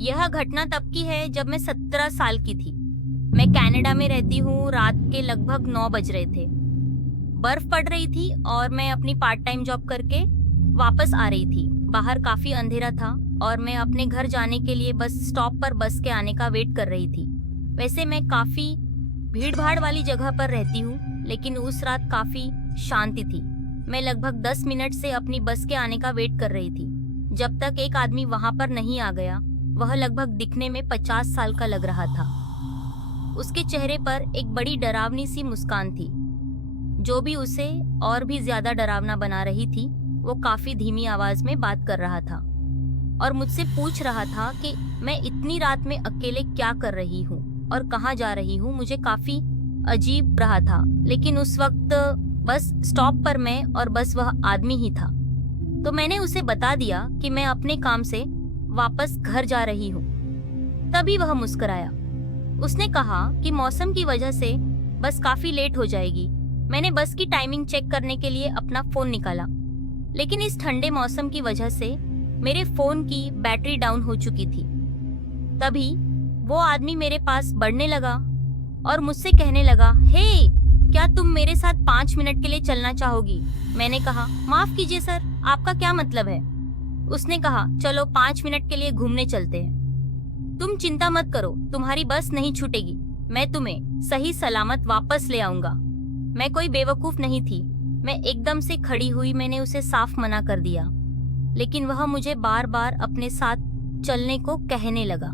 यह घटना तब की है जब मैं 17 साल की थी। मैं कनाडा में रहती हूँ। रात के लगभग 9 बज रहे थे। बर्फ पड़ रही थी और मैं अपनी पार्ट टाइम जॉब करके वापस आ रही थी। बाहर काफी अंधेरा था और मैं अपने घर जाने के लिए बस स्टॉप पर बस के आने का वेट कर रही थी। वैसे मैं काफी भीड़ भाड़ वाली जगह पर रहती हूँ, लेकिन उस रात काफी शांति थी। मैं लगभग 10 मिनट से अपनी बस के आने का वेट कर रही थी, जब तक एक आदमी वहां पर नहीं आ गया। वह लगभग दिखने में 50 साल का लग रहा था। उसके चेहरे पर एक बड़ी डरावनी सी मुस्कान थी, जो भी उसे और भी ज्यादा डरावना बना रही थी। वो काफी धीमी आवाज में बात कर रहा था और मुझसे पूछ रहा था कि मैं इतनी रात में अकेले क्या कर रही हूँ और कहाँ जा रही हूँ। मुझे काफी अजीब रहा था, लेकिन उस वक्त बस स्टॉप पर मैं और बस वह आदमी ही था। तो मैंने उसे बता दिया कि मैं अपने काम से वापस घर जा रही हूँ। तभी वह मुस्कुराया। उसने कहा कि मौसम की वजह से बस काफी लेट हो जाएगी। मैंने बस की टाइमिंग चेक करने के लिए अपना फोन निकाला, लेकिन इस ठंडे मौसम की वजह से मेरे फोन की बैटरी डाउन हो चुकी थी। तभी वो आदमी मेरे पास बढ़ने लगा और मुझसे कहने लगा, हे, क्या तुम मेरे साथ 5 मिनट के लिए चलना चाहोगी? मैंने कहा, माफ कीजिए सर, आपका क्या मतलब है? उसने कहा, चलो 5 मिनट के लिए घूमने चलते हैं। तुम चिंता मत करो, तुम्हारी बस नहीं छूटेगी। मैं तुम्हें सही सलामत वापस ले आऊंगा। मैं कोई बेवकूफ नहीं थी। मैं एकदम से खड़ी हुई। मैंने उसे साफ मना कर दिया, लेकिन वह मुझे बार बार अपने साथ चलने को कहने लगा।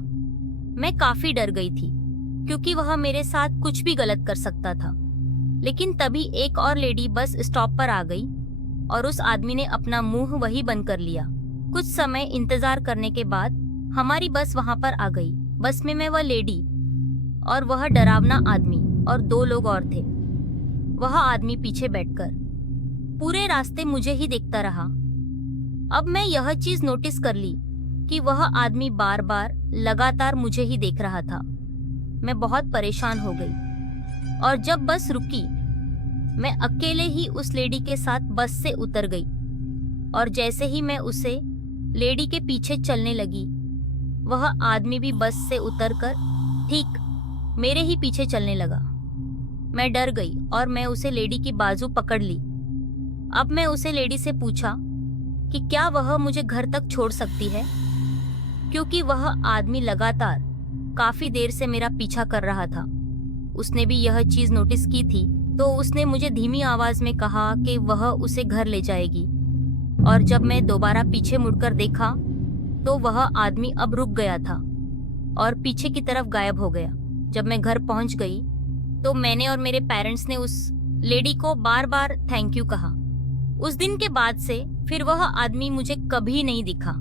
मैं काफी डर गई थी, क्योंकि वह मेरे साथ कुछ भी गलत कर सकता था। लेकिन तभी एक और लेडी बस स्टॉप पर आ गई और उस आदमी ने अपना मुंह वही बंद कर लिया। कुछ समय इंतजार करने के बाद हमारी बस वहां पर आ गई। बस में मैं, वह लेडी और वह डरावना आदमी और 2 लोग और थे। वह आदमी पीछे बैठकर पूरे रास्ते मुझे ही देखता रहा। अब मैं यह चीज नोटिस कर ली कि वह आदमी बार बार लगातार मुझे ही देख रहा था। मैं बहुत परेशान हो गई और जब बस रुकी, मैं अकेले ही उस लेडी के साथ बस से उतर गई और जैसे ही मैं उसे लेडी के पीछे चलने लगी, वह आदमी भी बस से उतरकर ठीक मेरे ही पीछे चलने लगा। मैं डर गई और मैं उसे लेडी की बाजू पकड़ ली। अब मैं उसे लेडी से पूछा कि क्या वह मुझे घर तक छोड़ सकती है, क्योंकि वह आदमी लगातार काफी देर से मेरा पीछा कर रहा था। उसने भी यह चीज नोटिस की थी, तो उसने मुझे धीमी आवाज में कहा कि वह उसे घर ले जाएगी। और जब मैं दोबारा पीछे मुड़कर देखा, तो वह आदमी अब रुक गया था और पीछे की तरफ गायब हो गया। जब मैं घर पहुंच गई, तो मैंने और मेरे पेरेंट्स ने उस लेडी को बार बार थैंक यू कहा। उस दिन के बाद से फिर वह आदमी मुझे कभी नहीं दिखा।